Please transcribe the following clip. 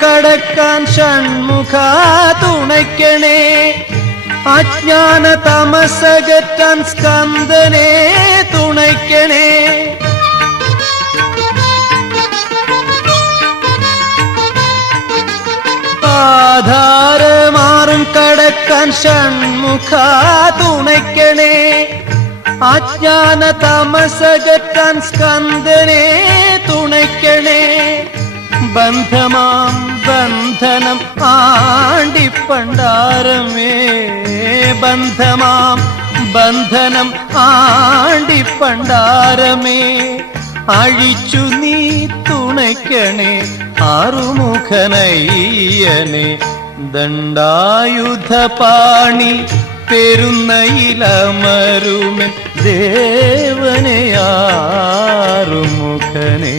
കടക്കാൻ ഷൺമുഖ തുണയ്ക്കണേ. അജ്ഞാന തമസകറ്റാൻ സ്കന്ദനെ തുണയ്ക്കണേ. ആധാരമാറും കടക്കാൻ ഷൺമുഖ തുണയ്ക്കണേ. അജ്ഞാന തമസകറ്റാൻ സ്കന്ദനെ തുണയ്ക്കണേ. ബന്ധമാം ബന്ധനം ആണ്ടിപ്പണ്ടാരമേ. ബന്ധമാം ബന്ധനം ആണ്ടിപ്പണ്ടാരമേ. അഴിച്ചു നീ തുണയ്ക്കണേ ആറുമുഖനയ്യനെ. ദണ്ഡായുധപാണി പെരുന്നയിലമരുമൻ ദേവനെ ആറുമുഖനേ.